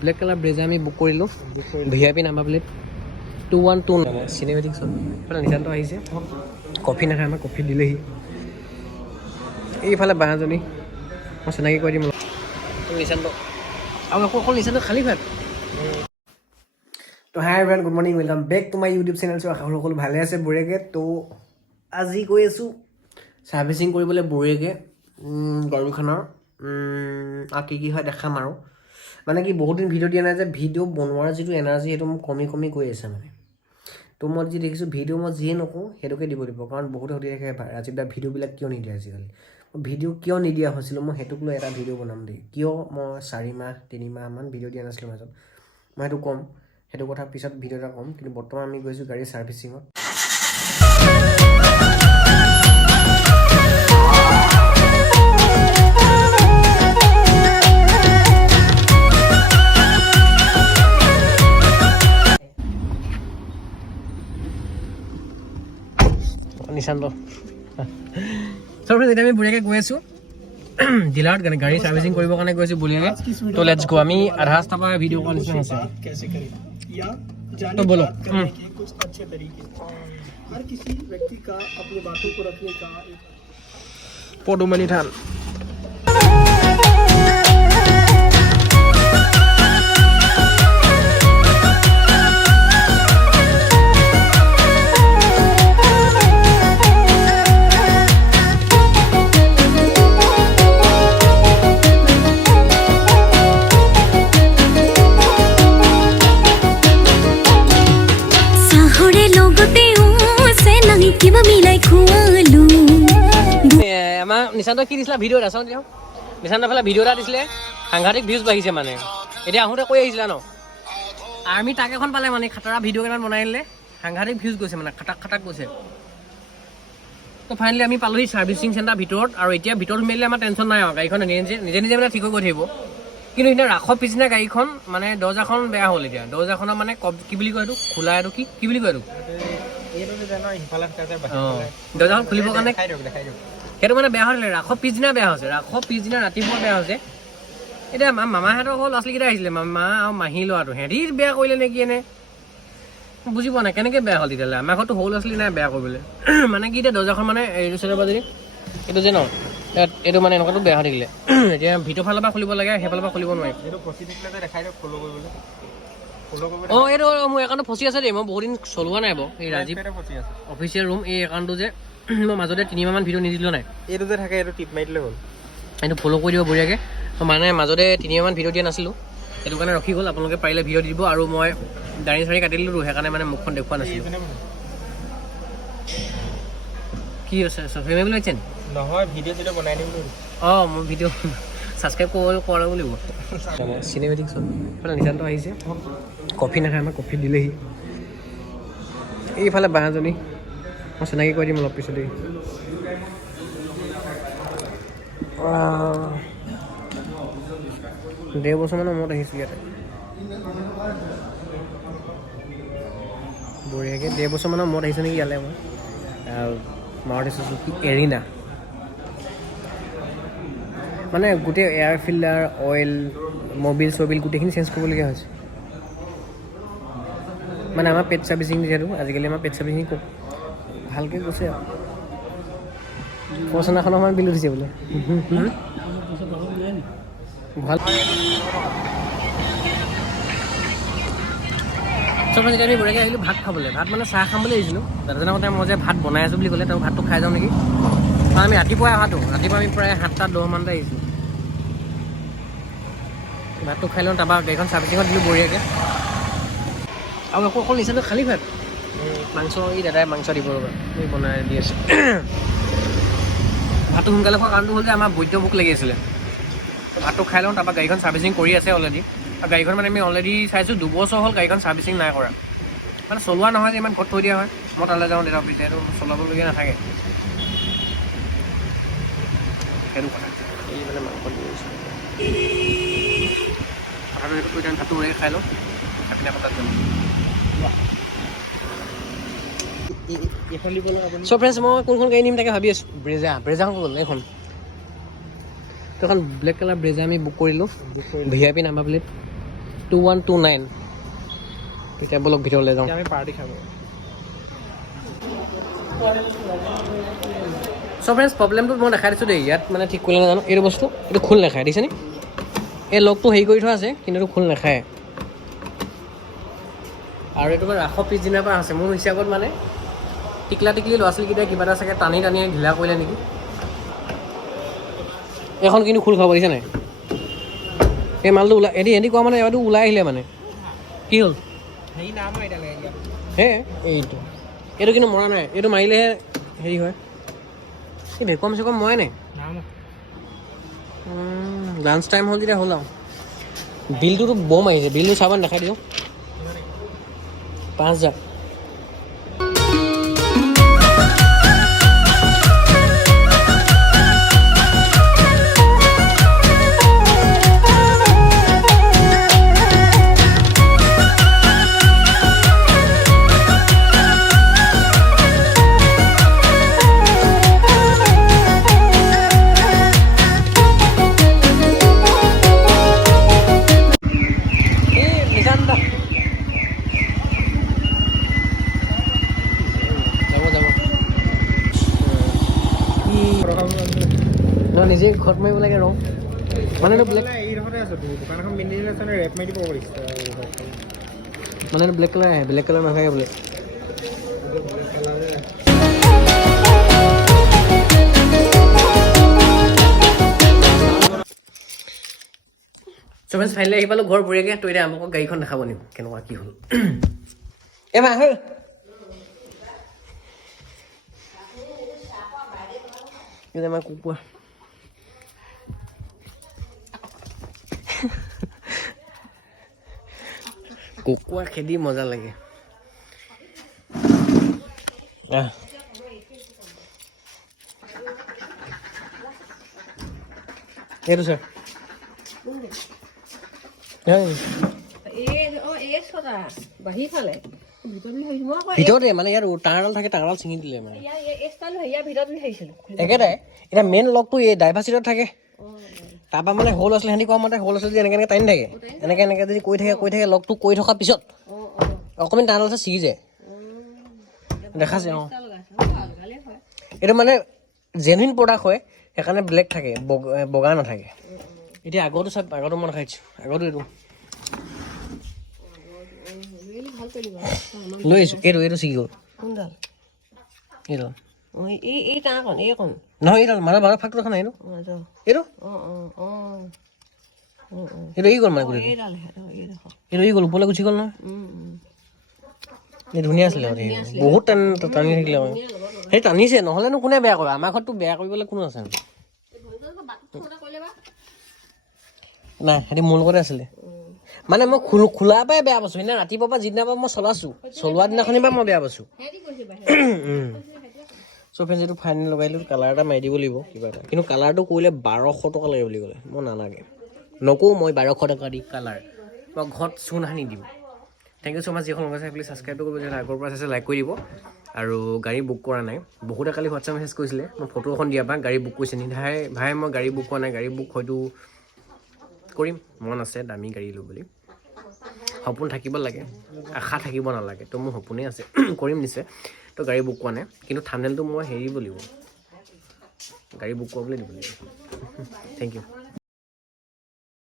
black colour Brezza আমি book কৰিলোঁ VIP number plate 212 cinematic shot এইফালে নিশান্ত আহিছে কফি নাখায় আমাক কফি দিলেহি এইফালে বাঁহজনী মই চিনাকি কৰি দিম নিশান্ত আৰু অকল নিশান্ত খালী ভাত তো hi everyone good morning welcome back to my YouTube channel আশা কৰোঁ সকলো ভালে আছে বঢ়িয়াকৈ তো আজি গৈ আছোঁ ছাৰ্ভিচিং কৰিবলৈ বঢ়িয়াকৈ গাড়ীখনৰ আৰু কি হয় দেখাম আৰু মানে কি বহুত দিন ভিডিঅ' দিয়া নাই যে ভিডিঅ' বনোৱাৰ যিটো এনাৰ্জি সেইটো মোক কমি গৈ আছে মানে তো মই যি দেখিছোঁ ভিডিঅ' মই যিয়ে নকওঁ সেইটোকে দিব লাগিব কাৰণ বহুতে সুধি থাকে ৰাজীৱদা ভিডিঅ'বিলাক কিয় নিদিয়ে আজিকালি ভিডিঅ' কিয় নিদিয়া হৈছিলোঁ মই সেইটোক লৈ এটা ভিডিঅ' বনাম দেই কিয় মই 4 মাহ 3 মাহমান ভিডিঅ' দিয়া নাছিলোঁ মাজত মই সেইটো ক'ম সেইটো কথা পিছত ভিডিঅ' এটা ক'ম কিন্তু বৰ্তমান আমি গৈছোঁ গাড়ী ছাৰ্ভিচিঙত নিশান্ত চব এতিয়া আমি বঢ়িয়াকৈ গৈ আছোঁ ডিলাৰত গাড়ী ছাৰ্ভিচিং কৰিবৰ কাৰণে গৈছোঁ বঢ়িয়াকৈ তো লেটছ গো আমি আধা ৰাস্তাৰ পৰা ভিডিঅ' কল নিচিনা আছে तो बोलो कुछ अच्छे तरीके हर किसी व्यक्ति का अपनी बातों को रखने का পদুমণি থান আমাৰ নিশান্ত কি দিছিলা ভিডিঅ' এটা চাওঁ দিয়ক নিশান্ত ফালে ভিডিঅ' এটা দিছিলে সাংঘাতিক ভিউজ বাঢ়িছে মানে এতিয়া আহোঁতে কৈ আহিছিলা ন আৰ্মি টাক এখন পালে মানে খাটাৰা ভিডিঅ' কেইটামান বনাই দিলে সাংঘাতিক ভিউজ গৈছে মানে খাটাক গৈছে তো ফাইনেলি আমি পালোহি ছাৰ্ভিচিং চেণ্টাৰ ভিতৰত আৰু এতিয়া ভিতৰত সোমাইলে আমাৰ টেনশ্যন নাই আৰু গাড়ীখন নিজে মানে ঠিক হৈ গৈ থাকিব কিন্তু এতিয়া ৰাসৰ পিছদিনা গাড়ীখন মানে দৰ্জাখন বেয়া হ'ল এতিয়া দৰ্জাখনৰ মানে কি বুলি কয় এইটো খোলা এইটো কি বুলি কয় এইটো দৰ্জাখন খুলিবৰ কাৰণে সেইটো মানে বেয়া হৈছিলে ৰাসৰ পিছদিনা বেয়া হৈছে ৰাসৰ পিছদিনা ৰাতিপুৱা বেয়া হৈছে এতিয়া মামাহঁতৰ ঘৰ ল'ৰা ছোৱালীকেইটা আহিছিলে মামা আৰু মাহী ল'ৰাটো সিহঁতি বেয়া কৰিলে নেকি এনে বুজি পোৱা নাই কেনেকৈ বেয়া হ'ল তেতিয়াহ'লে আমাৰ ঘৰতো সৰু ল'ৰা ছোৱালী নাই বেয়া কৰিবলৈ মানে কি এতিয়া দৰ্জাখন মানে এইটো চাইডৰ পৰা যদি এইটো যে ন এইটো মানে এনেকুৱাটো বেয়া হৈ থাকিলে এতিয়া ভিতৰ ফালৰ পৰা খুলিব লাগে সেইফালৰ পৰা খুলিব নোৱাৰি অঁ এইটো মোৰ একাউণ্টটো ফচি আছে দেই মই বহুত দিন চলোৱা নাই বাৰু এই ৰাজীৱ অফিচিয়েল ৰুম এই একাউণ্টটো যে মই মাজতে 3 মাহমান ভিডিঅ' নিদিলোঁ নাই এইটো যে থাকে এইটো টিপ মাৰি দিলে হ'ল এইটো ফ'ল' কৰি দিব বঢ়িয়াকৈ মানে মাজতে 3 মাহমান ভিডিঅ' দিয়া নাছিলোঁ সেইটো কাৰণে ৰখি গ'ল আপোনালোকে পাৰিলে ভিডিঅ' দিব আৰু মই দাড়ি চাৰি কাটি দিলোঁ সেইকাৰণে মানে মুখখন দেখুওৱা নাছিলোঁ কি আছে ফেমিলি বুলি লাগিছে নহয় ভিডিঅ' চিডিঅ' বনাই দিম অঁ মোৰ ভিডিঅ' ছাবস্ক্ৰাইব কৰা বুলি চিনেমেটিক শ্বট এইফালে নিশান্ত আহিছে কফি নাখায় আমাক কফি দিলেহি এইফালে বাঁহজনী মই চিনাকি কৰি দিম অলপ পিছতেই ডেৰ বছৰমানৰ মূৰত আহিছোঁ ইয়াতে বঢ়িয়াকৈ 1.5 বছৰমানৰ মূৰত আহিছোঁ নেকি ইয়ালৈ মই মাৰুতি চুজুকি এৰিনা মানে গোটেই এয়াৰ ফিল্টাৰ অইল মবিল চবিল গোটেইখিনি চেঞ্জ কৰিবলগীয়া হৈছে মানে আমাৰ পেট ছাৰ্ভিচিং যিহেতু আজিকালি আমাৰ পেট ছাৰ্ভিচিং ভালকৈ গৈছে আৰু ফৰ্চুনাৰখনৰ অকণমান বিল উঠিছে বোলে ভাল চব যেতিয়া আমি বঢ়িয়াকৈ আহিলোঁ ভাত খাবলৈ ভাত মানে চাহ খাম বুলি আহিছিলোঁ দাদাজনৰ কথা মই যে ভাত বনাই আছোঁ বুলি ক'লে তেওঁ ভাতটো খাই যাওঁ নেকি কাৰণ আমি ৰাতিপুৱাই অহাটো ৰাতিপুৱা আমি প্ৰায় 7:10 মানতে আহিছোঁ ভাতটো খাই লওঁ তাৰপৰা গাড়ীখন ছাৰ্ভিচিঙত দিলোঁ বঢ়িয়াকৈ আৰু অকল নিচাটো খালী ভাত মাংস এই দাদাই মাংস দিব ৰ'বা এই বনাই দি আছে ভাতটো সোনকালে খোৱা কাৰণটো হ'ল যে আমাৰ বৈদ্য ভোক লাগি আছিলে ভাতটো খাই লওঁ তাৰপৰা গাড়ীখন ছাৰ্ভিচিং কৰি আছে অলৰেডি আৰু গাড়ীখন মানে আমি অলৰেডি চাইছোঁ 2 বছৰ হ'ল গাড়ীখন ছাৰ্ভিচিং নাই কৰা মানে চলোৱা নহয় যে ইমান ঘৰত থৈ দিয়া হয় মই তালৈ যাওঁ দেউতা অফিচে সেইটো চলাবলগীয়া নাথাকে সেইটো কথা এই মানে মাংস দি আছোঁ কথাটো সেইটো কৈ ভাতটো উৰাই খাই লওঁ খাই পিনে আকৌ তাত যাম চ' ফ্ৰেণ্ডছ মই কোনখন গাড়ী নিম তাকে ভাবি আছোঁ ব্ৰেজাখন গ'ল এইখন তো এখন ব্লেক কালাৰ ব্ৰেজা আমি বুক কৰিলোঁ VIP নাম্বাৰ প্লেট 2129 এতিয়া বলক ভিতৰলৈ যাওঁ আমি পাৰ্টি খাব চ' ফ্ৰেণ্ডছ প্ৰব্লেমটো মই দেখাই দিছোঁ দেই ইয়াত মানে ঠিক কৰিলে নাজানো এইটো বস্তু এইটো খোল নাখায় দেখিছেনে এই লগটো হেৰি কৰি থোৱা আছে কিন্তু এইটো খোল নাখায় আৰু এইটো মানে ৰাসৰ পিছদিনাৰ পৰা আছে মোৰ হিচাপত মানে টিকলা টিকলি ল'ৰা ছোৱালীকেইটাই কিবা এটা চাগে টানি টানি ঢিলা কৰিলে নেকি এখন কিন্তু খোল খাব পাৰিছে নাই এই মালটো ওলাই এদি কোৱা মানে এইটো ওলাই আহিলে মানে কি হ'ল হেৰি নাম হয় এতিয়ালৈকে এতিয়া হে এইটো কিন্তু মৰা নাই এইটো মাৰিলেহে হেৰি হয় এই ভেকুৱাম চেকুৱাম মৰাই নাই নাম লাঞ্চ টাইম হ'ল যেতিয়া হ'ল আৰু বিলটোতো বম আহিছে বিলটো চাবান দেখাই দিওঁ 5000 নিজে ঘৰত মাৰিব লাগে ৰং মানে এইটো ব্লেক এইডোখৰতে আছে দোকানখন মেইনটেইন আছে নে ৰেপ মাৰি দিব পাৰিছে মানে এইটো ব্লেক কালাৰ আহে ব্লেক কালাৰ নাথাকে বোলে চবেই ফাইনেলি আহি পালোঁ ঘৰ বঢ়িয়াকৈ তই এতিয়া আমাক গাড়ীখন দেখাব নিম কেনেকুৱা কি হ'ল এমাহ হ'ল এইটো আমাৰ কুকুৰা কুকুৰা খেদি মজা লাগে এইটো ছাৰ ভিতৰতে মানে ইয়াত টাঙাডাল থাকে টাঙাডাল ছিঙি দিলে মানে একেটাই এতিয়া মেইন লগটো এই ড্ৰাইভাৰ চিটত থাকে তাৰপৰা মানে সৰু ল'ৰা ছোৱালী সিহঁতি কোৱা মতে সৰু ল'ৰা ছোৱালী এনেকৈ এনেকৈ টানি থাকে এনেকৈ যদি কৈ থাকে লগটো কৈ থকাৰ পিছত অকণমান টাঙাডাল আছে ছিগি যায় দেখাছে অঁ এইটো মানে জেনুইন প্ৰডাক্ট হয় সেইকাৰণে ব্লেক থাকে বগা নাথাকে এতিয়া আগতো চাওক আগতো মই দেখাইছোঁ আগতো এইটো লৈ আহিছোঁ এইটো ছিগি গ'ল এইডাল নহয় এইডাল মানে বাৰ ফাকটো দেখা নাই এইটো এইটো ই গ'ল মানে এইটো ই গ'ল ওপৰলৈ গুচি গ'ল নহয় এই ধুনীয়া আছিলে বহুত টানি থাকিলে মানে সেই টানিছে নহ'লেনো কোনে বেয়া কৰে আমাৰ ঘৰততো বেয়া কৰিবলৈ কোনো আছে নাই সিহঁতি মোৰ লগতে আছিলে মানে মই খোলাৰ পৰাই বেয়া পাইছোঁ সেইদিনা ৰাতিপুৱাৰ পৰা যিদিনাৰ পৰা মই চলাইছোঁ চলোৱা দিনাখনিৰ পৰা মই বেয়া পাইছোঁ চ' ফ্ৰেণ্ডছ এইটো ফাইনেল লগাই দিলোঁ কালাৰ এটা মাৰি দিব লাগিব কিবা এটা কিন্তু কালাৰটো কৰিলে 1200 টকা লাগে বুলি ক'লে মই নালাগে নকওঁ মই 1200 টকা দি কালাৰ মই ঘৰত চূণ সানি দিম থেংক ইউ ছ' মাছ যিখন লগাইছে প্লিজ ছাবস্ক্ৰাইবটো কৰিব যদি আগৰ পৰা চাইছে লাইক কৰি দিব আৰু গাড়ী বুক কৰা নাই বহুতে কালি হোৱাটছআপ মেছেজ কৰিছিলে মই ফটো এখন দিয়া পৰা গাড়ী বুক কৰিছে নি ভাই মই গাড়ী বুক কৰা নাই গাড়ী বুক হয়তো কৰিম মন আছে দামী গাড়ী লৈ বুলি সপোন থাকিব লাগে আশা থাকিব নালাগে তো মোৰ সপোনেই আছে কৰিম নিশ্চয় তো গাড়ী বুক কৰা নাই কিন্তু থাম্বনেইলটো মই হেৰি দিব লাগিব গাড়ী বুক কৰিবলৈ দিব লাগিব থেংক ইউ